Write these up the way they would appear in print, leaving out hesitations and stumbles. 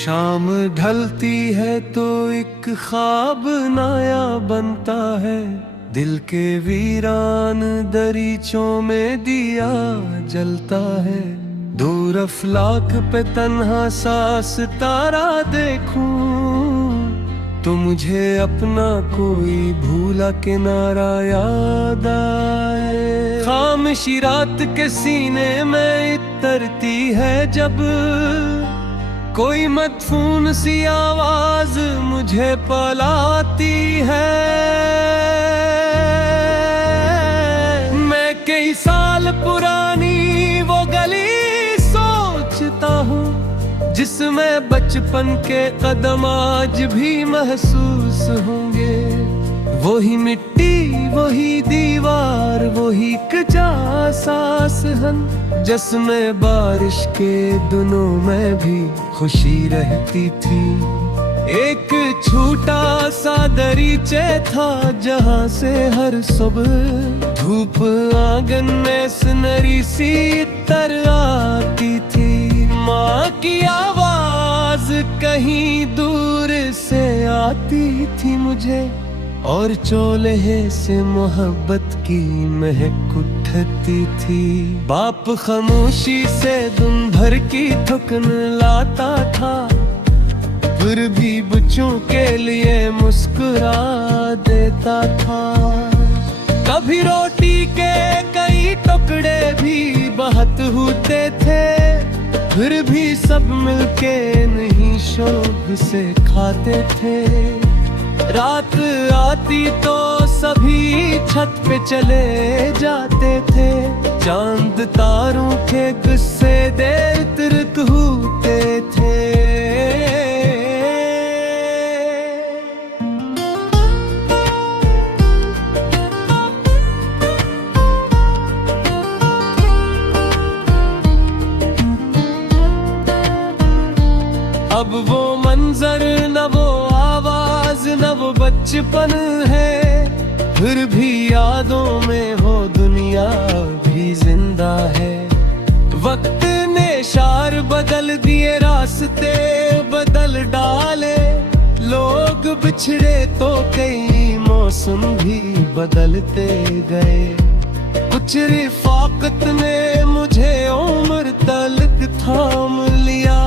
शाम ढलती है तो एक ख्वाब नया बनता है, दिल के वीरान दरीचों में दिया जलता है। दूर अफलाक पे तन्हा सांस तारा देखूं तो मुझे अपना कोई भूला किनारा याद आए। खामोशी रात के सीने में इतरती है जब कोई मदफून सी आवाज मुझे पलाती है। मैं कई साल पुरानी वो गली सोचता हूँ जिसमें बचपन के कदम आज भी महसूस होंगे। वही मिट्टी, वही दीवार, वही कच्चा सासहन जिसमें बारिश के दिनों में भी खुशी रहती थी। एक छोटा सा दरीचे था जहाँ से हर सुबह धूप आंगन में सुनहरी सी तर आती थी। माँ की आवाज कहीं दूर से आती थी मुझे, और चोल्हे से मोहब्बत की महक उठती थी। बाप खामोशी से दिन भर की थकन लाता था, फिर भी बच्चों के लिए मुस्कुरा देता था। कभी रोटी के कई टुकड़े भी बहुत होते थे, फिर भी सब मिलके नहीं शौक से खाते थे। रात आती तो सभी छत पे चले जाते थे, चांद तारों के गुस्से देर तिरक होते थे। अब वो मंजर न वो आवाज न वो बचपन है, फिर भी यादों में वो दुनिया भी जिंदा है। वक्त ने शार बदल दिए, रास्ते बदल डाले, लोग बिछड़े तो कई मौसम भी बदलते गए। कुछ रिफाकत ने मुझे उम्र तलक थाम लिया,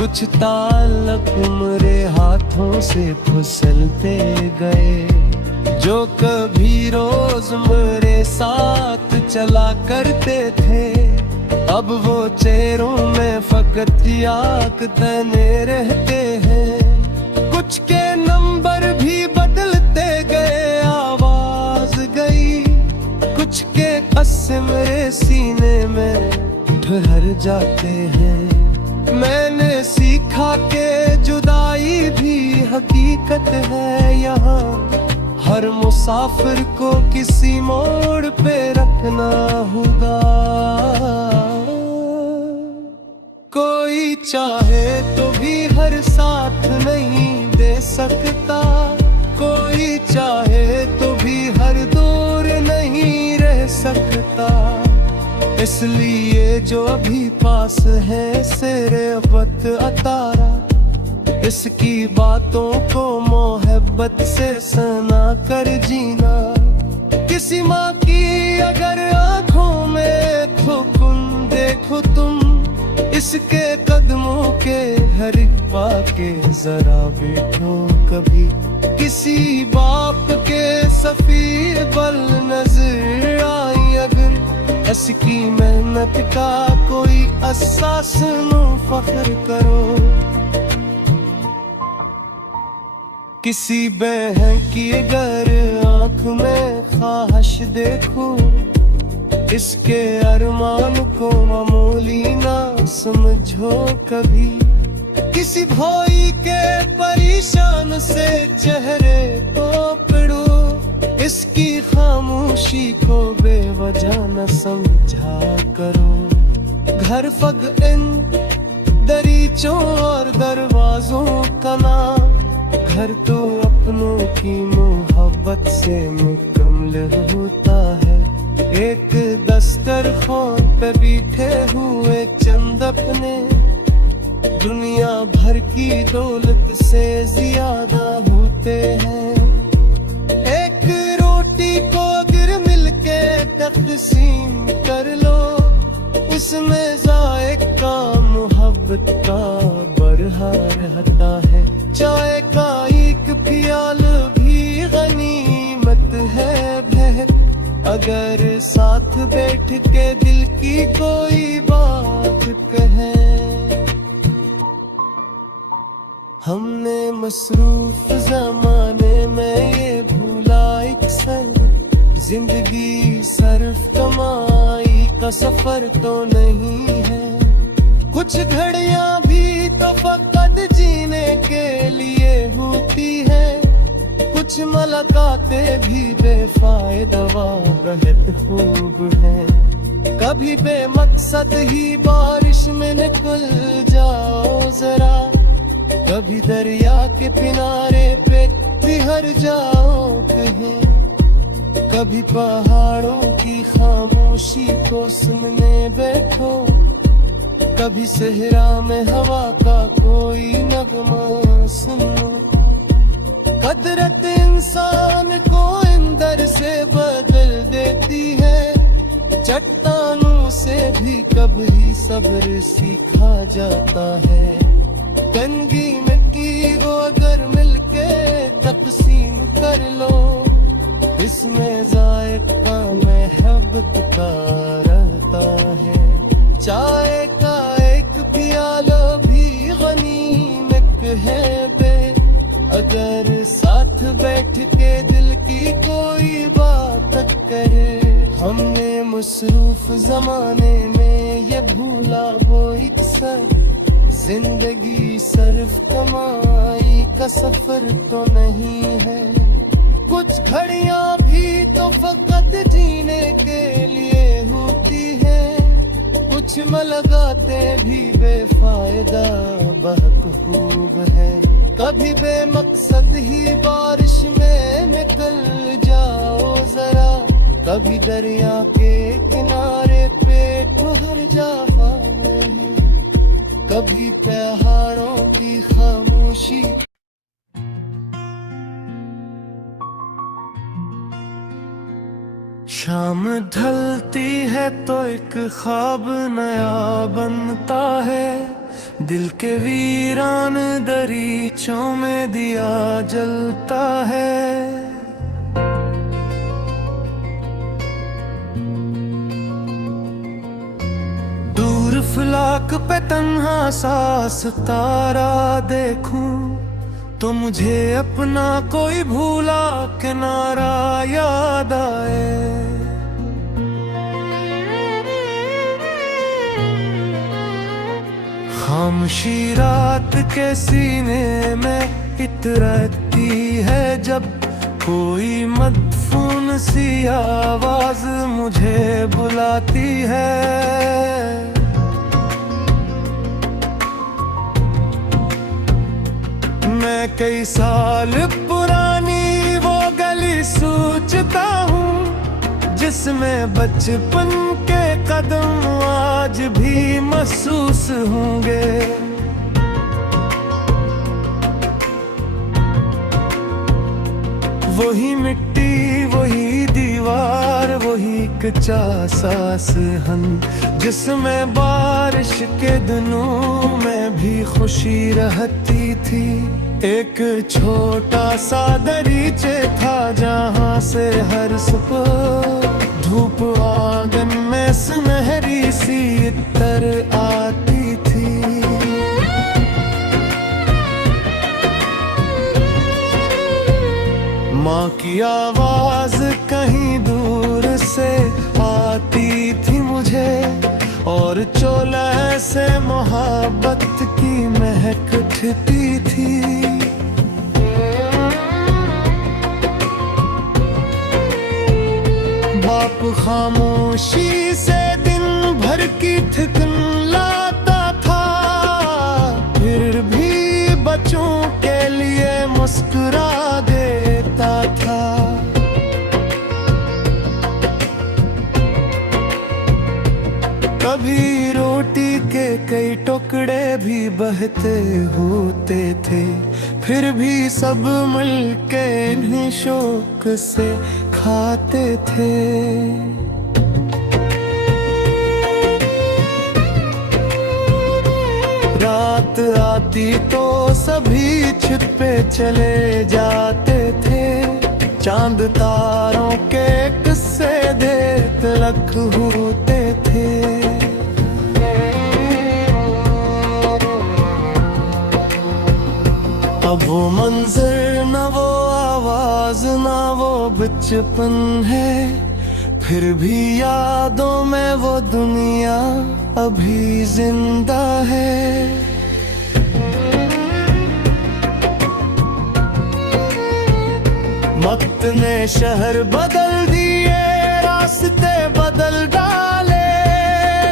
कुछ ताल्लुक मेरे हाथों से फिसलते गए। जो कभी रोज मेरे साथ चला करते थे, अब वो चेहरों में फकत याद तने रहते हैं। कुछ के नंबर भी बदलते गए, आवाज गई, कुछ के कस्से मेरे सीने में ठहर जाते हैं। मैंने सीखा के जुदाई भी हकीकत है यहाँ, हर मुसाफिर को किसी मोड़ पे रखना होगा। कोई चाहे तो भी हर साथ नहीं दे सकता, कोई चाहे तो भी हर दूर नहीं रह सकता। इसलिए जो अभी पास है सेरे वक्त अतारा, इसकी बातों को मोहब्बत से सना कर जीना। किसी माँ की अगर आँखों में सुकून देखो तुम, इसके कदमों के हर एक पाके जरा बैठो कभी। किसी बाप के सफीर बल नजर आई अगर, इसकी मेहनत का कोई एहसास नो फख्र करो। किसी बहन की अगर आँख में ख्वाहिश देखो, इसके अरमान को मामूली ना समझो कभी। किसी भाई के परेशान से चेहरे को पढ़ो, इसकी खामोशी को बेवजह न समझा करो। घर फग इन दरीचों और दरवाजों का नाम, घर तो अपनों की मोहब्बत से मुकम्मल होता है। एक दस्तरखान पे बैठे हुए चंद अपने दुनिया भर की दौलत से ज्यादा होते हैं। एक रोटी को अगर मिलके तकसीम कर लो, इसमें जायका मोहब्बत का बढ़ा रहता है। चाय का एक प्याल भी गनीमत है बहर, अगर साथ बैठ के दिल की कोई बात कहे। हमने मसरूफ जमाने में ये भूला अक्सर, जिंदगी सिर्फ कमाई का सफर तो नहीं है। कुछ घड़ियां भी तो फकत जीने के लिए होती है, कुछ मुलाकातें भी बेफायदा बहुत खूब है। कभी बेमकसद ही बारिश में निकल जाओ जरा, कभी दरिया के किनारे पे बिहर जाओ कहीं, कभी पहाड़ों की खामोशी को सुनने बैठो, कभी सहरा में हवा का कोई नगमा सुनो। कदरत इंसान को अंदर से बदल देती है, चट्टानों से भी कभी सब्र सीखा जाता है। तंगी मिट्टी को अगर मिलके तकसीम कर लो, इसमें जायका मोहब्बत का रहता है। चाय का एक प्याला भी गनीमत है बे, अगर साथ बैठ के दिल की कोई बात करे। हमने मसरूफ जमाने में ये भूला वो अक्सर, जिंदगी सिर्फ कमाई का सफर तो नहीं है। कुछ घड़ियां भी तो फकत जीने के लिए होती है, कुछ मुलाकातें भी बेफायदा बहकूब है। कभी बेमकसद ही बारिश में निकल जाओ जरा, कभी दरिया के किनारे पे ठहर जाओ, कभी पहाड़ों की खामोशी। शाम ढलती है तो एक ख्वाब नया बनता है, दिल के वीरान दरीचों में दिया जलता है। दूर फलाक पे तन्हा सा सितारा देखूं, तो मुझे अपना कोई भूला किनारा याद आए। खामोशी रात के सीने में इतरती है, जब कोई मदफून सी आवाज मुझे बुलाती है। मैं कई साल पुरानी वो गली सोचता हूँ, जिसमें बचपन के कदम आज भी महसूस होंगे। वही मिट्टी, वही दीवार, वही कच्चा सा सहन, जिसमें बारिश के दिनों में भी खुशी रहती थी। एक छोटा सा दरीचे था जहाँ से हर सुबह धूप आंगन में सुनहरी सी इतर आती थी। माँ की आवाज कहीं दूर से आती थी मुझे, और चोला से मोहब्बत की महक उठती थी। बाप खामोशी से दिन भर की थकन लाता था, फिर भी बच्चों के लिए मुस्कुरा देता था। कभी रोटी के कई टुकड़े भी बहते होते थे, फिर भी सब मिलके इन्हीं शौक से खाते थे। रात आती तो सभी छित पे चले जाते थे, चांद तारों के किस्से दे तिलक होते थे। अब वो मंजर न वो आवाज न वो बचपन है, फिर भी यादों में वो दुनिया अभी जिंदा है। वक्त ने शहर बदल दिए, रास्ते बदल डाले,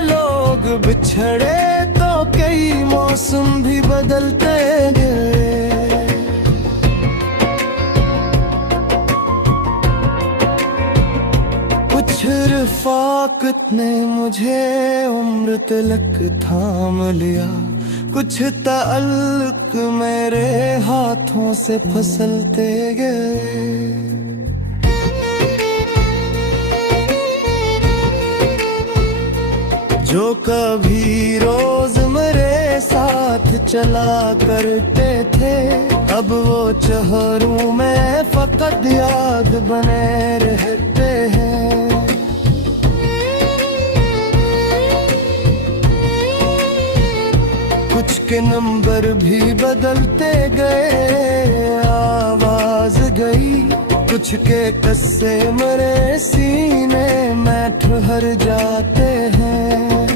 लोग बिछड़े तो कई मौसम भी बदलते गए। कुछ रफ़ाक़त ने मुझे उम्र तलक थाम लिया, कुछ ताल्लुक मेरे हाथों से फिसलते गए। जो कभी रोज मेरे साथ चला करते थे, अब वो चेहरों में फकत याद बने रहते हैं। कुछ के नंबर भी बदलते गए, आवाज गई, कुछ के कस्से मेरे सीने में ठहर जाते हैं।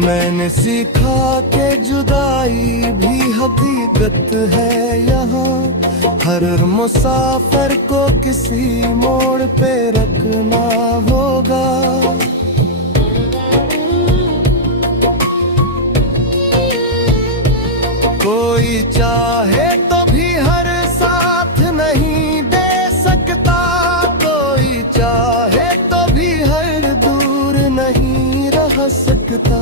मैंने सीखा कि जुदाई भी हकीकत है यहाँ, हर मुसाफिर को किसी मोड़ पे रखना होगा। कोई चाहे तो भी हर साथ नहीं दे सकता, कोई चाहे तो भी हर दूर नहीं रह सकता।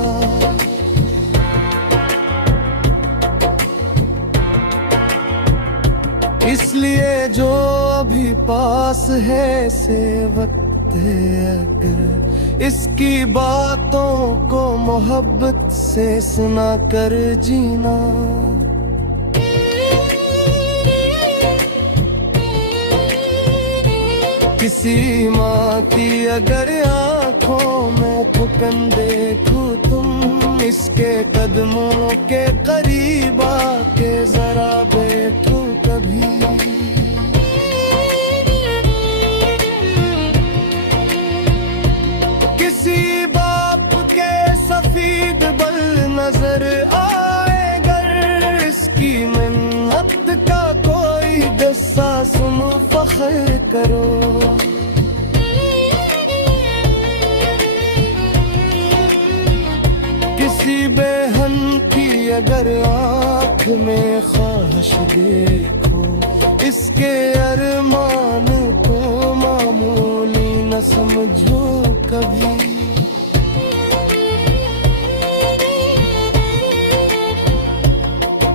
इसलिए जो अभी पास है से वक्त है, अगर इसकी बातों को मोहब्बत से सुना कर जीना। किसी माँ की अगर आँखों में थकन देखो तुम, इसके कदमों के करीब आके जरा बैठो कभी। किसी बाप के सफीद बल नजर आए गर, इसकी मिन्नत का कोई किस्सा सुनो फख्र करो। किसी बहन की अगर आँख में ख्वाहिश देखो, इसके अरमान को मामूली न समझो कभी।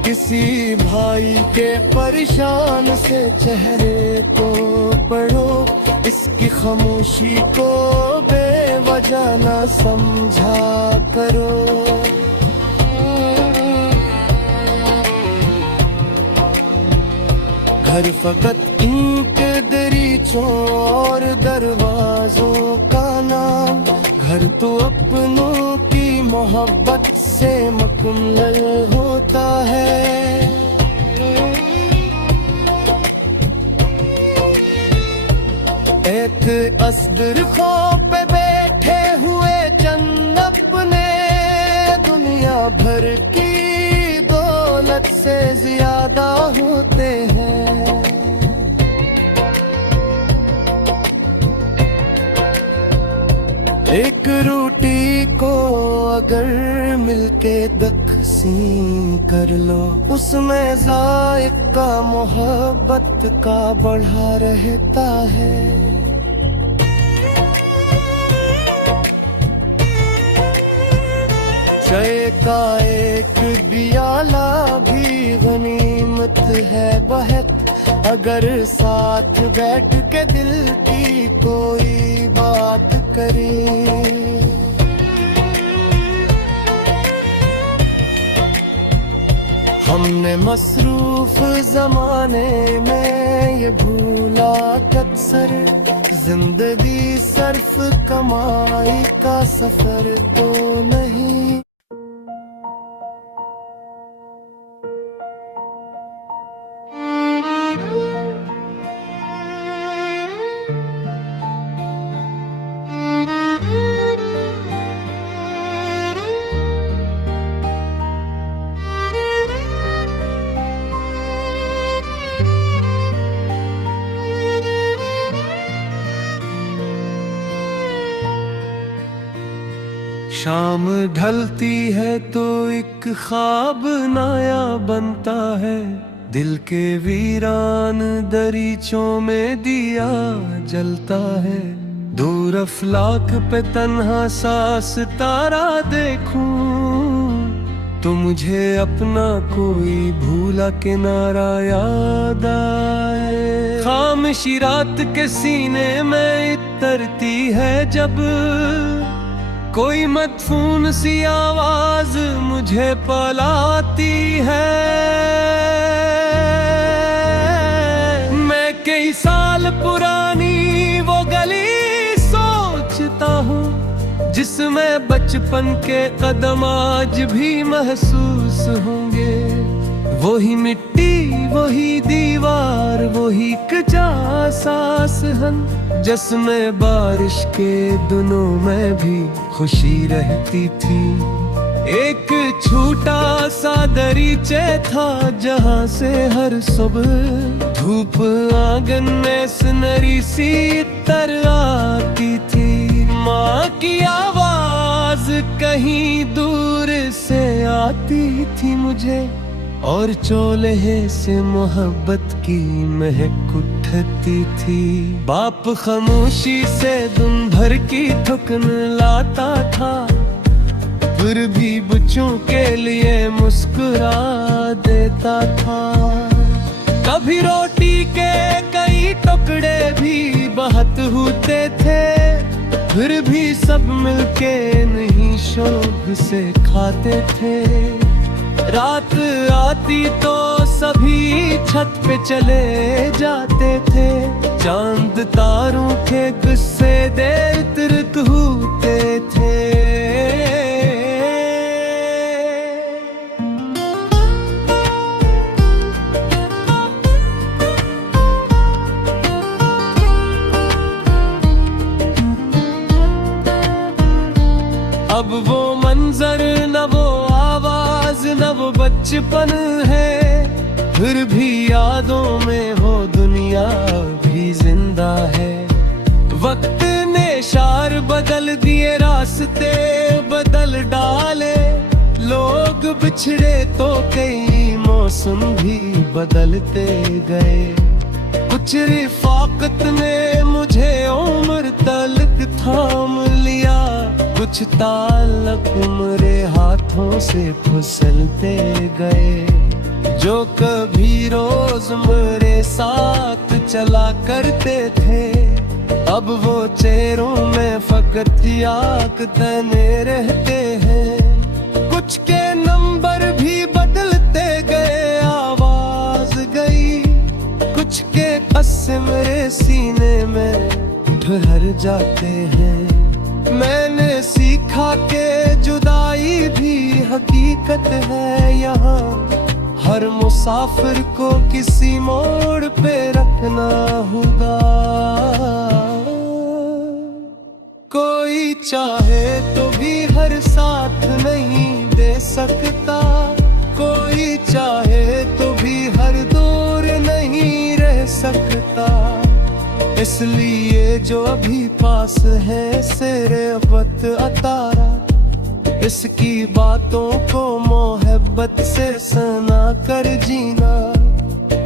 किसी भाई के परेशान से चेहरे को पढ़ो, इसकी खामोशी को बेवजह न समझा करो। घर फकत ईंट दरीचों और दरवाजों का नाम, घर तो अपनों की मोहब्बत से मुकम्मल होता है। एक असदर खो पे बैठे हुए चंद अपने, दुनिया भर की दौलत से ज्यादा होते हैं। एक रोटी को अगर मिलके तकसीम कर लो, उसमें जायका मोहब्बत का बढ़ा रहता है। चय का एक दियाला भी गनीमत है बहुत। अगर साथ बैठ के दिल की कोई बात करें। हमने मसरूफ जमाने में ये भूला अक्सर, जिंदगी सिर्फ कमाई का सफर तो नहीं। शाम ढलती है तो एक ख्वाब नया बनता है, दिल के वीरान दरीचों में दिया जलता है। दूर अफलाक पे तन्हा सांस तारा देखूं तो मुझे अपना कोई भूला किनारा याद आए। खामोशी रात के सीने में इतरती है जब कोई मदफून सी आवाज मुझे पलाती है। मैं कई साल पुरानी वो गली सोचता हूँ जिसमें बचपन के कदम आज भी महसूस होंगे। वही मिट्टी, वही दीवार, वही कच्चा सा सहन, जिसमें बारिश के दिनों में भी खुशी रहती थी। एक छोटा सा दरीचे था जहाँ से हर सुबह धूप आंगन में सुनहरी सी तर आती थी। माँ की आवाज कहीं दूर से आती थी मुझे, और चोल्हे से मोहब्बत की महक उठती थी। बाप खामोशी से दिन भर की थकन लाता था, फिर भी बच्चों के लिए मुस्कुरा देता था। कभी रोटी के कई टुकड़े भी बहुत होते थे, फिर भी सब मिलके नहीं शौक से खाते थे। रात आती तो सभी छत पे चले जाते थे, चांद तारों के गुस्से दे तिरक होते थे। अब वो मंजर न वो आवाज न वो बचपन है, फिर भी यादों में वो दुनिया भी जिंदा है। वक्त ने शार बदल दिए, रास्ते बदल डाले, लोग बिछड़े तो कई मौसम भी बदलते गए। कुछ रिफाकत ने मुझे उम्र तलक थाम लिया, कुछ ताल्लुक मेरे हाथों से फिसलते गए। जो कभी रोज मेरे साथ चला करते थे, अब वो चेहरों में फकत याद तने रहते हैं। कुछ के नंबर भी बदलते गए, आवाज गई, कुछ के कस्से मेरे सीने में ठहर जाते हैं। मैंने सीखा के जुदाई भी हकीकत है यहाँ, हर मुसाफिर को किसी मोड़ पे रखना होगा। कोई चाहे तो भी हर साथ नहीं दे सकता, कोई चाहे तो भी हर दूर नहीं रह सकता। इसलिए जो अभी पास है सिरे वक्त अतारा, इसकी बातों को मोहब्बत से सना कर जीना।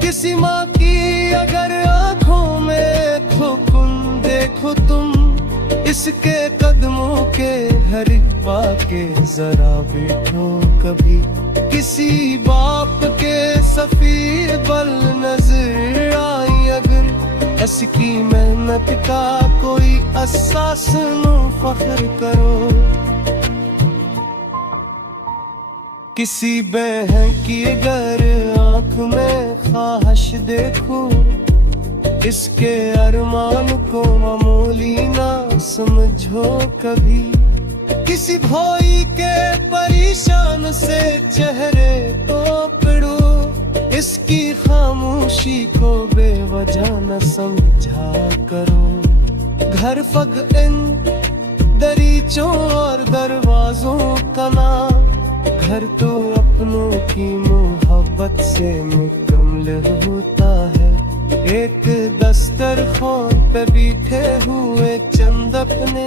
किसी माँ की अगर आंखों में सुकून देखो तुम, इसके कदमों के हरिबा के जरा बैठो कभी। किसी बाप के सफीर बल नजर आई अगर, इसकी मेहनत का कोई अहसास नो फख्र करो। किसी बहन की अगर आंख में ख्वाहिश देखो, इसके अरमान को मामूली ना समझो कभी। किसी भाई के परेशान से चेहरे तो पढ़ो, इसकी खामोशी को बेवजह न समझा करो। घर फग इन दरीचों और दरवाजों का नाम, घर तो अपनों की मोहब्बत से मुकम्मल होता है। एक दस्तरखान पे बैठे हुए चंद अपने,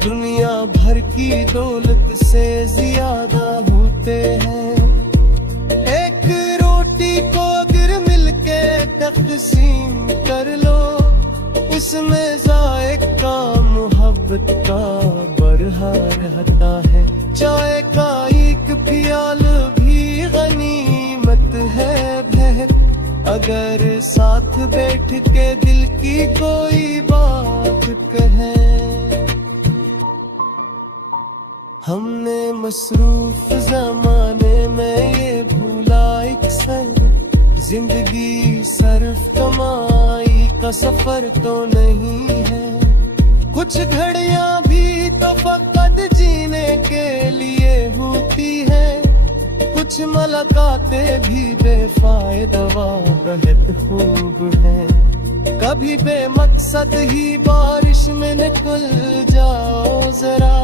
दुनिया भर की दौलत से ज्यादा होते हैं। एक रोटी को अगर मिलके तकसीम कर लो, उसमें जायका मोहब्बत का बरहा रहता है। चाय का एक प्याल भी गनीमत है बहन, अगर साथ बैठ के दिल की कोई बात कहे। हमने मसरूफ जमाने में ये भूला अक्सर, जिंदगी सिर्फ कमाई का सफर तो नहीं है। कुछ घड़ियां भी तो फकत जीने के लिए होती है, कुछ मुलाकातें भी बेफायदा बहुत खूब है। कभी बेमकसद ही बारिश में निकल जाओ जरा,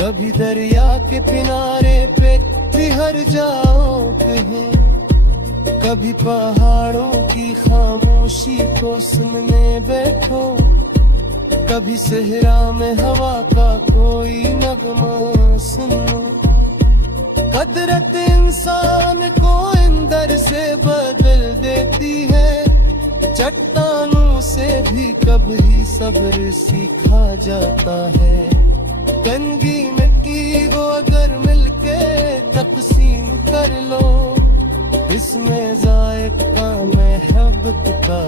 कभी दरिया के किनारे पे ठहर जाओ कहीं। कभी पहाड़ों की खामोशी को सुनने बैठो, कभी सहरा में हवा का कोई नगमा सुनो। कदरत इंसान को अंदर से बदल देती है, चट्टानों से भी कभी सब्र सीखा जाता है। तंगी मिट्टी को अगर मिलके तकसीम कर लो, इसमें जायका मोहब्बत का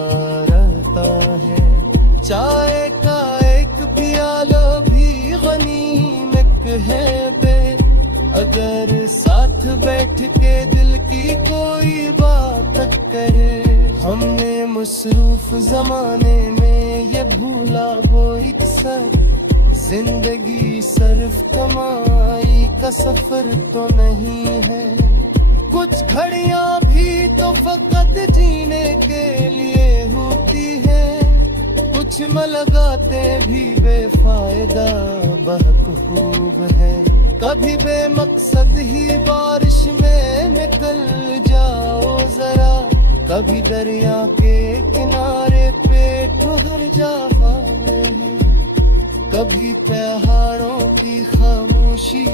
रहता है। चाय का एक प्याला भी गनीमत है बे, अगर साथ बैठ के दिल की कोई बात करे। हमने मसरूफ जमाने में ये भूला वो अक्सर, जिंदगी सिर्फ कमाई का सफर तो नहीं है। कुछ घड़ियां भी तो फकत जीने के लिए होती है, कुछ मुलाकातें भी बेफायदा बहकूब है। कभी बेमकसद ही बारिश में निकल जाओ जरा, कभी दरिया के किनारे पे ठहर जाओ। कभी पहाड़ों की खामोशी